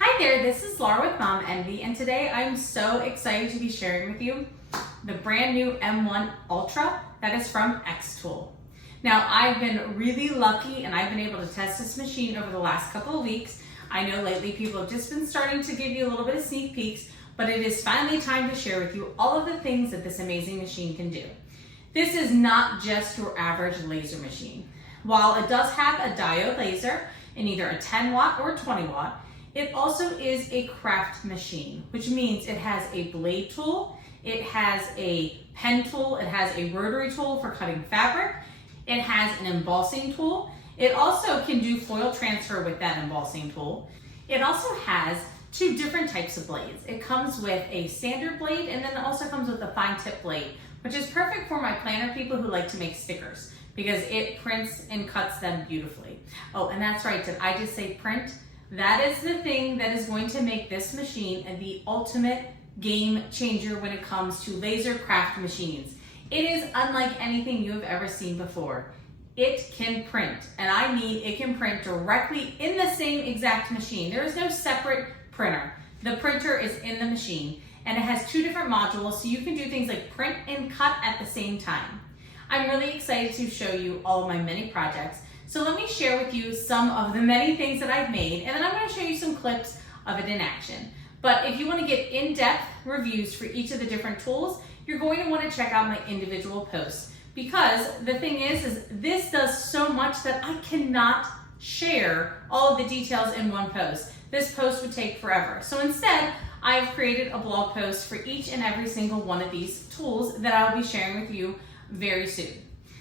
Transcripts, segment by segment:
Hi there, this is Laura with Mom Envy, and today I'm so excited to be sharing with you the brand new M1 Ultra that is from xTool. Now, I've been really lucky and I've been able to test this machine over the last couple of weeks. I know lately people have just been starting to give you a little bit of sneak peeks, but it is finally time to share with you all of the things that this amazing machine can do. This is not just your average laser machine. While it does have a diode laser in either a 10 watt or 20 watt, it also is a craft machine, which means it has a blade tool, it has a pen tool, it has a rotary tool for cutting fabric, it has an embossing tool. It also can do foil transfer with that embossing tool. It also has two different types of blades. It comes with a standard blade, and then it also comes with a fine tip blade, which is perfect for my planner people who like to make stickers because it prints and cuts them beautifully. Oh, and that's right, did I just say print? That is the thing that is going to make this machine the ultimate game changer when it comes to laser craft machines. It is unlike anything you have ever seen before. It can print, and I mean it can print directly in the same exact machine. There is no separate printer. The printer is in the machine, and it has two different modules, so you can do things like print and cut at the same time. I'm really excited to show you all of my many projects. So let me share with you some of the many things that I've made, and then I'm going to show you some clips of it in action. But if you want to get in-depth reviews for each of the different tools, you're going to want to check out my individual posts, because the thing is this does so much that I cannot share all of the details in one post. This post would take forever. So instead, I've created a blog post for each and every single one of these tools that I'll be sharing with you very soon.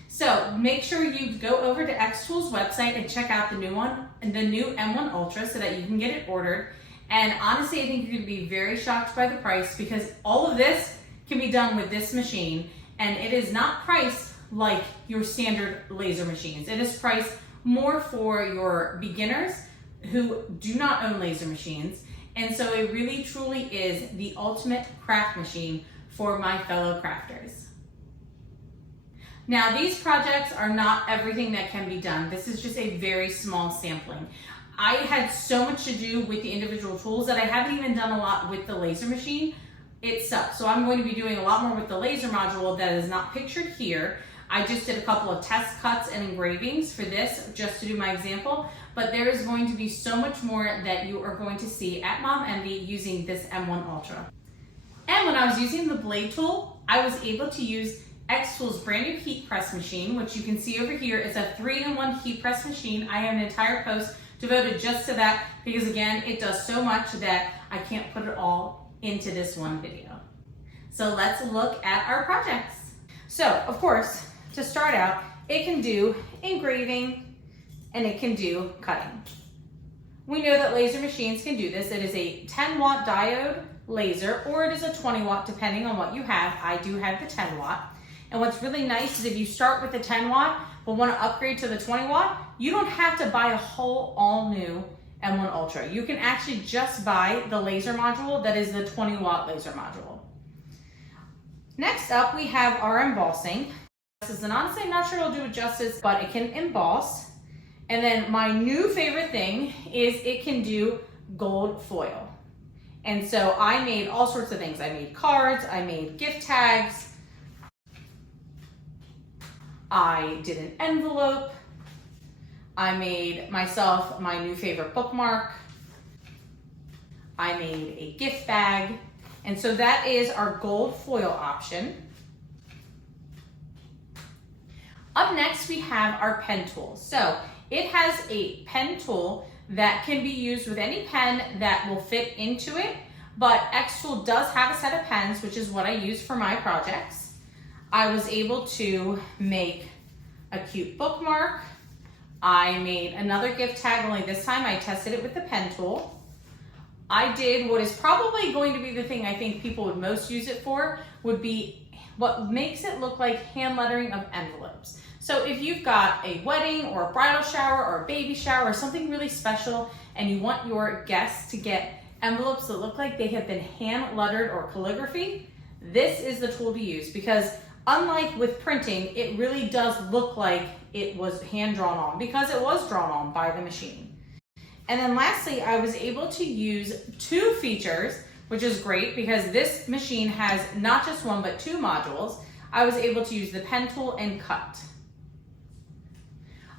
So make sure you go over to xTool's website and check out the new M1 Ultra so that you can get it ordered. And honestly, I think you're going to be very shocked by the price, because all of this can be done with this machine, and it is not priced like your standard laser machines. It is priced more for your beginners who do not own laser machines, and so it really truly is the ultimate craft machine for my fellow crafters. Now, these projects are not everything that can be done. This is just a very small sampling. I had so much to do with the individual tools that I haven't even done a lot with the laser machine itself. So I'm going to be doing a lot more with the laser module that is not pictured here. I just did a couple of test cuts and engravings for this just to do my example, but there is going to be so much more that you are going to see at Mom Envy using this M1 Ultra. And when I was using the blade tool, I was able to use xTool's brand new heat press machine, which you can see over here. It's a 3-in-1 heat press machine. I have an entire post devoted just to that because, again, it does so much that I can't put it all into this one video. So let's look at our projects. So, of course, to start out, it can do engraving and it can do cutting. We know that laser machines can do this. It is a 10 watt diode laser, or it is a 20 watt depending on what you have. I do have the 10 watt. And what's really nice is if you start with the 10 watt but want to upgrade to the 20 watt, you don't have to buy a whole all new M1 Ultra. You can actually just buy the laser module that is the 20 watt laser module. Next up, we have our embossing. And honestly, I'm not sure it'll do it justice, but it can emboss. And then my new favorite thing is it can do gold foil. And so I made all sorts of things. I made cards, I made gift tags, I did an envelope, I made myself my new favorite bookmark, I made a gift bag, and so that is our gold foil option. Up next, we have our pen tool. So it has a pen tool that can be used with any pen that will fit into it, but xTool does have a set of pens, which is what I use for my projects. I was able to make a cute bookmark. I made another gift tag, only this time I tested it with the pen tool. I did what is probably going to be the thing I think people would most use it for, would be what makes it look like hand lettering of envelopes. So if you've got a wedding or a bridal shower or a baby shower or something really special and you want your guests to get envelopes that look like they have been hand lettered or calligraphy, this is the tool to use, because unlike with printing, it really does look like it was hand drawn on, because it was drawn on by the machine. And then lastly, I was able to use 2 features, which is great because this machine has not just 1, but 2 modules. I was able to use the pen tool and cut.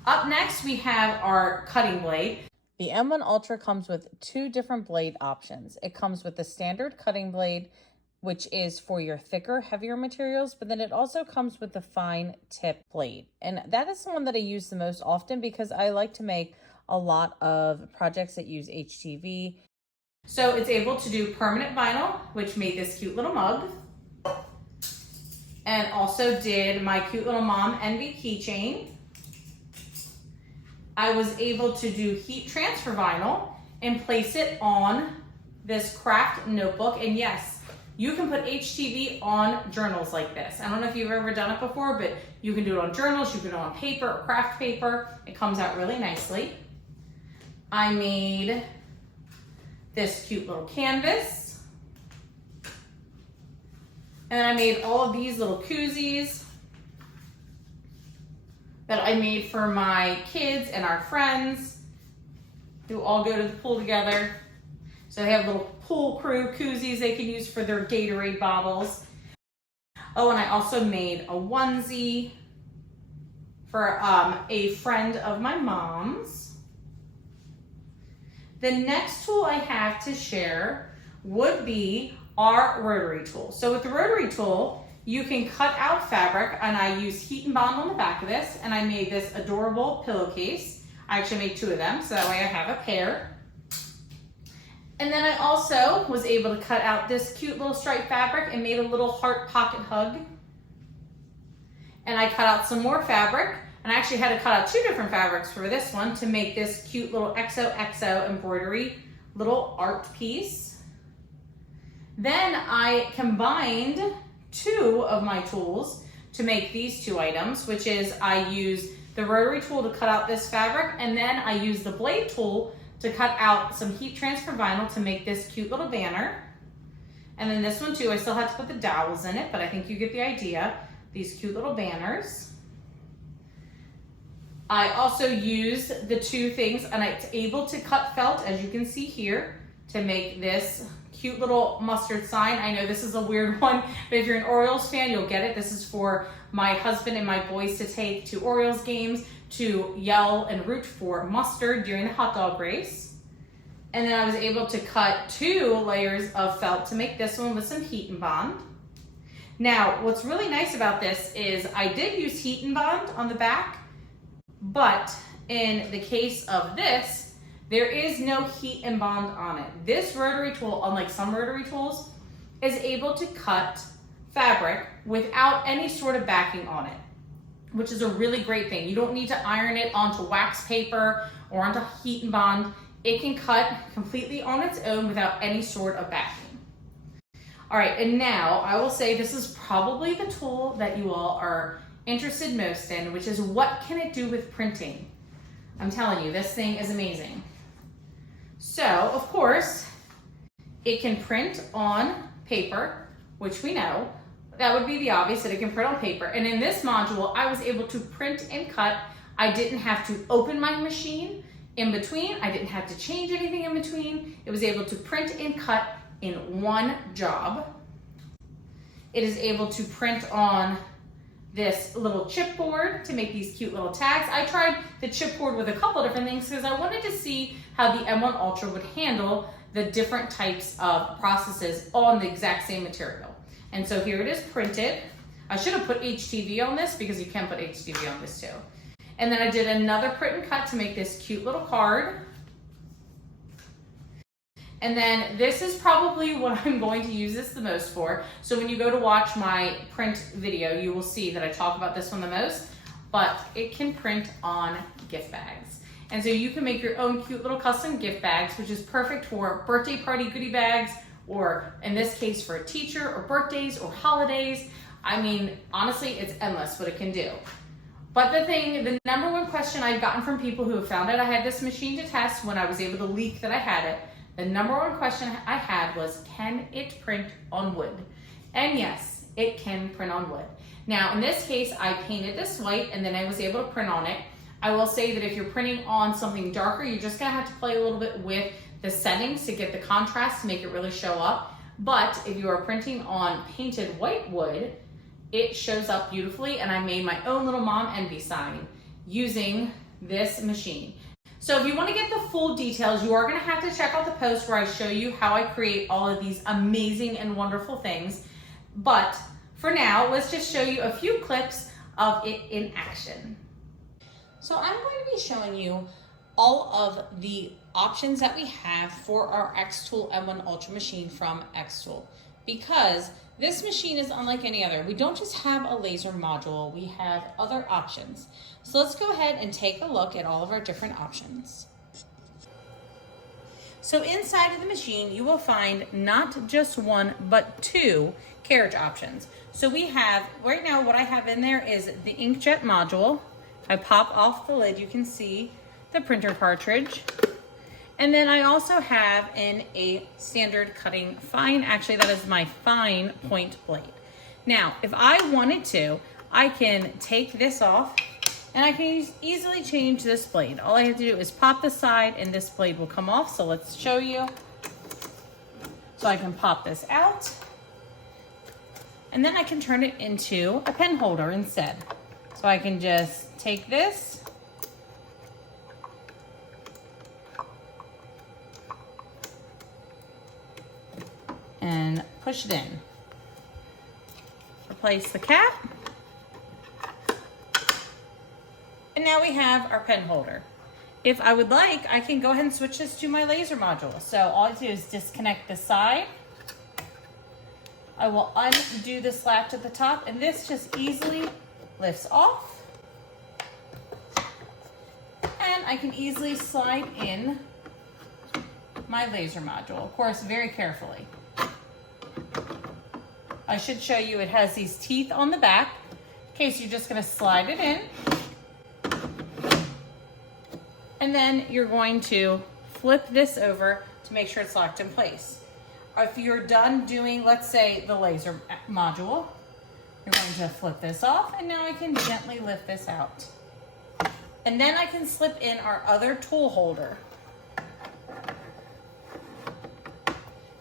Up next, we have our cutting blade. The M1 Ultra comes with 2 different blade options. It comes with the standard cutting blade, which is for your thicker, heavier materials, but then it also comes with the fine tip blade. And that is the one that I use the most often because I like to make a lot of projects that use HTV. So it's able to do permanent vinyl, which made this cute little mug. And also did my cute little Mom Envy keychain. I was able to do heat transfer vinyl and place it on this craft notebook. And yes, you can put HTV on journals like this. I don't know if you've ever done it before, but you can do it on journals, you can do it on paper or craft paper. It comes out really nicely. I made this cute little canvas. And then I made all of these little koozies that I made for my kids and our friends who all go to the pool together. So they have little pool crew koozies they can use for their Gatorade bottles. Oh, and I also made a onesie for a friend of my mom's. The next tool I have to share would be our rotary tool. So with the rotary tool, you can cut out fabric, and I use heat and bond on the back of this, and I made this adorable pillowcase. I actually made 2 of them, so that way I have a pair. And then I also was able to cut out this cute little striped fabric and made a little heart pocket hug. And I cut out some more fabric, and I actually had to cut out 2 different fabrics for this one to make this cute little XOXO embroidery little art piece. Then I combined 2 of my tools to make these 2 items, which is I use the rotary tool to cut out this fabric, and then I use the blade tool to cut out some heat transfer vinyl to make this cute little banner. And then this one too, I still had to put the dowels in it, but I think you get the idea. These cute little banners. I also used the 2 things, and I was able to cut felt, as you can see here, to make this cute little mustard sign. I know this is a weird one, but if you're an Orioles fan, you'll get it. This is for my husband and my boys to take to Orioles games to yell and root for mustard during the hot dog race. And then I was able to cut 2 layers of felt to make this one with some heat and bond. Now, what's really nice about this is I did use heat and bond on the back, but in the case of this, there is no heat and bond on it. This rotary tool, unlike some rotary tools, is able to cut fabric without any sort of backing on it, which is a really great thing. You don't need to iron it onto wax paper or onto heat and bond. It can cut completely on its own without any sort of backing. All right, and now I will say this is probably the tool that you all are interested most in, which is what can it do with printing? I'm telling you, this thing is amazing. So, of course, it can print on paper, which we know. That would be the obvious, that it can print on paper. And in this module, I was able to print and cut. I didn't have to open my machine in between. I didn't have to change anything in between. It was able to print and cut in one job. It is able to print on this little chipboard to make these cute little tags. I tried the chipboard with a couple different things because I wanted to see how the M1 Ultra would handle the different types of processes on the exact same material. And so here it is printed. I should have put HTV on this because you can put HTV on this too. And then I did another print and cut to make this cute little card. And then this is probably what I'm going to use this the most for. So when you go to watch my print video, you will see that I talk about this one the most, but it can print on gift bags. And so you can make your own cute little custom gift bags, which is perfect for birthday party goodie bags, or in this case for a teacher, or birthdays or holidays. I mean, honestly, it's endless what it can do. But the number one question I've gotten from people who have found out I had this machine to test when I was able to leak that I had it, the number one question I had was, can it print on wood? And yes, it can print on wood. Now, in this case, I painted this white and then I was able to print on it. I will say that if you're printing on something darker, you're just gonna have to play a little bit with the settings to get the contrast to make it really show up. But if you are printing on painted white wood, it shows up beautifully, and I made my own little mom envy sign using this machine. So if you want to get the full details, you are going to have to check out the post where I show you how I create all of these amazing and wonderful things. But for now, let's just show you a few clips of it in action. So I'm going to be showing you all of the options that we have for our xTool M1 Ultra machine from xTool, because this machine is unlike any other. We don't just have a laser module, we have other options. So let's go ahead and take a look at all of our different options. So inside of the machine, you will find not just one, but two carriage options. So we have, right now what I have in there is the inkjet module. If I pop off the lid, you can see the printer cartridge. And then I also have in a standard cutting fine, actually that is my fine point blade. Now, if I wanted to, I can take this off and I can easily change this blade. All I have to do is pop the side and this blade will come off. So let's show you. So I can pop this out and then I can turn it into a pen holder instead. So I can just take this and push it in. Replace the cap. And now we have our pen holder. If I would like, I can go ahead and switch this to my laser module. So all I do is disconnect the side. I will undo this latch at the top and this just easily lifts off. And I can easily slide in my laser module, of course, very carefully. I should show you it has these teeth on the back in case you're just going to slide it in. And then you're going to flip this over to make sure it's locked in place. If you're done doing, let's say, the laser module, you're going to flip this off and now I can gently lift this out. And then I can slip in our other tool holder.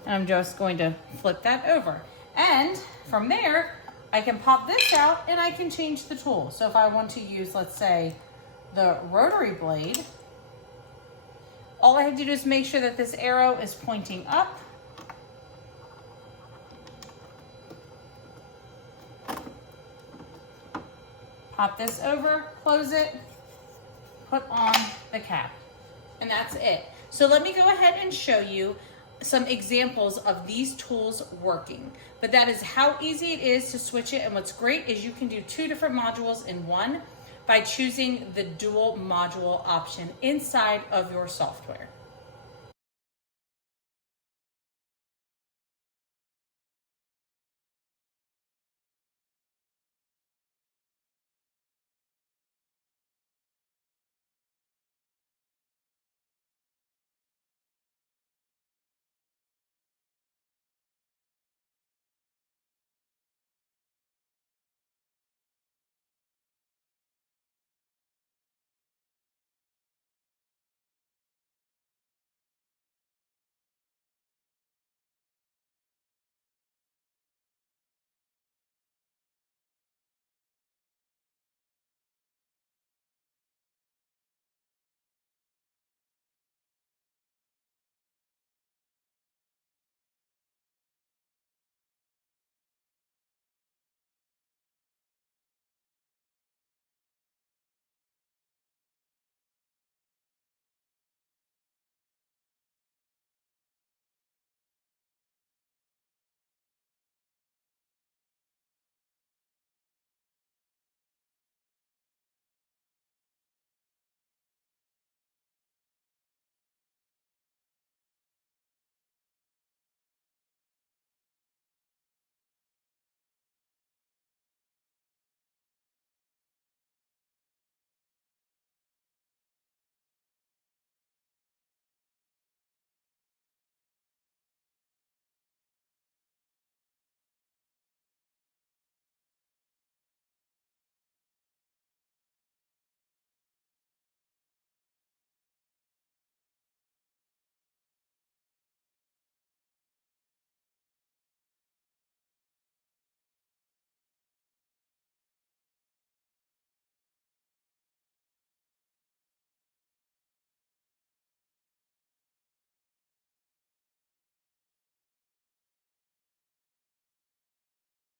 And I'm just going to flip that over. And from there, I can pop this out and I can change the tool. So if I want to use, let's say, the rotary blade, all I have to do is make sure that this arrow is pointing up. Pop this over, close it, put on the cap, and that's it. So let me go ahead and show you some examples of these tools working. But that is how easy it is to switch it. And what's great is you can do two different modules in one by choosing the dual module option inside of your software.